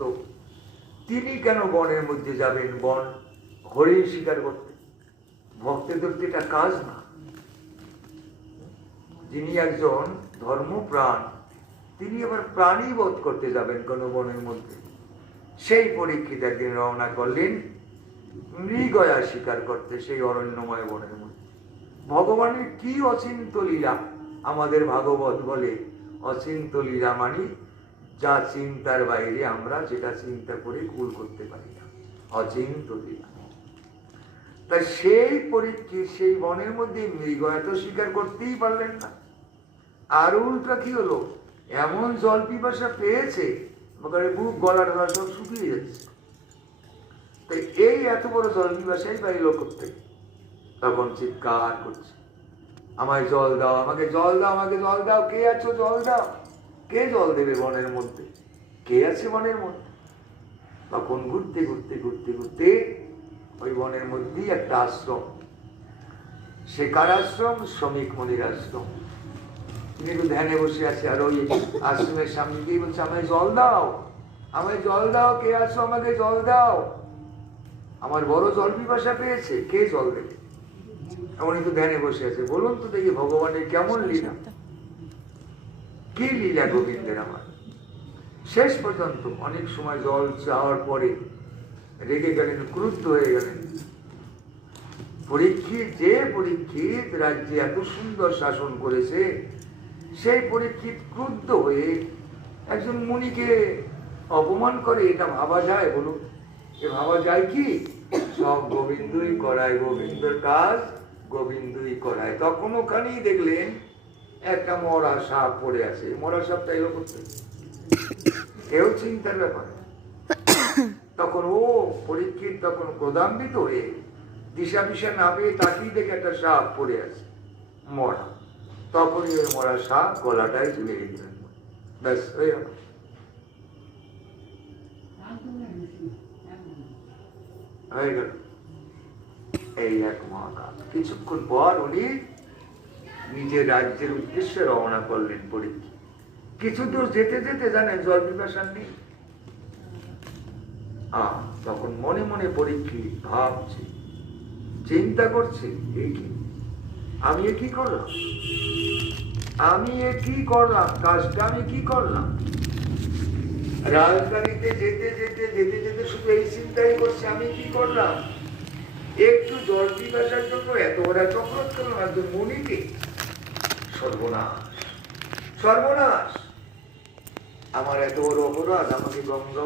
ভক্ত, তিনি কেন বনের মধ্যে যাবেন বন হরিণ শিকার করতে? ভক্তদের তো এটা কাজ না। যিনি একজন ধর্মপ্রাণ, তিনি আবার প্রাণী বধ করতে যাবেন কোন বনের মধ্যে? সেই পরীক্ষিত একদিন রওনা করলেন মৃগয়া শিকার করতে সেই অরণ্যময় বনের মধ্যে। ভগবানের কি অচিন্ত লীলা! আমাদের ভাগবত বলে অচিন্ত লীলা মানে যা চিন্তার বাইরে, আমরা যেটা চিন্তা করে কুল করতে পারি না, অচিন্ত লীলা। তাই সেই পরীক্ষিত সেই বনের মধ্যে মৃগয়া তো শিকার করতেই পারলেন না। আর উল্টা কি হলো, এমন জল পিপাসা পেয়েছে, বুক গলার ধরা সব শুকিয়ে যাচ্ছে। তাই এই এত বড় জল পিপাসাই পাইল করতে, তখন চিৎকার করছে, আমায় জল দাও, আমাকে জল দাও, আমাকে জল দাও, কে আছো জল দাও। কে জল দেবে বনের মধ্যে? কে আছে বনের মধ্যে? তখন ঘুরতে ঘুরতে ঘুরতে ঘুরতে ওই বনের মধ্যেই একটা আশ্রম। সে কার আশ্রম? শ্রমিক মনির আশ্রম। তিনি একটু ধ্যানে বসে আছে, আর ওই আশ্রমের সামনে দিয়ে বলছে, আমায় জল দাও, আমায় জল দাও, কে আছো আমাকে জল দাও, আমার বড় জল পিপাসা পেয়েছে, কে জল দেবে? এমন একটু ধ্যানে বসে আছে। বলুন তো দেখি ভগবানের কেমন লীলা, কি লীলা গোবিন্দের আমার। শেষ পর্যন্ত অনেক সময় জল চাওয়ার পরে রেগে গেলেন, ক্রুদ্ধ হয়ে গেলেন। পরীক্ষিত, যে পরীক্ষিত রাজ্যে এত সুন্দর শাসন করেছে, সেই পরীক্ষিত ক্রুদ্ধ হয়ে একজন মুনিকে অপমান করে, এটা ভাবা যায়? বলুন, এ ভাবা যায় কি? সব গোবিন্দই করায়, গোবিন্দের কাজ গোবিন্দই করায়। তখন ওখানেই দেখলেন একটা মরা সাপ পড়ে আছে। মরা সাপটা এলো করতে, এও চিন্তার ব্যাপার। তখন ও পরীক্ষিত তখন ক্রোধান্বিত হয়ে দিশা পিসা না পেয়ে তাকিয়ে দেখে একটা সাপ পড়ে আছে মরা। তখনই ওই মরা সাপ গলাটায় ঝুলে গেছিলেন, ব্যাস হয়ে গেল। হয়ে গেল এই এক মহাকাল। কিছুক্ষণ পর উনি নিজের রাজ্যের উদ্দেশ্যে রওনা করলেন। পরীক্ষিত কিছু দূর যেতে যেতে জানেন জল পিপাসা নেই। তখন মনে মনে পরীক্ষিত ভাবছে, চিন্তা করছে, এই কি আমি এ কি করলাম, আমি এ কি করলাম, কাজটা আমি কি করলাম। রাজধানীতে যেতে যেতে যেতে যেতে শুধু এই চিন্তাই করছে, আমি কি করলাম। একটু জল পিপাসার জন্য এত বড় চক্রত করলাম একজন মুনিকে। সর্বনাশ, সর্বনাশ, আমার এত বড় অপরাধ, আমাকে গঙ্গা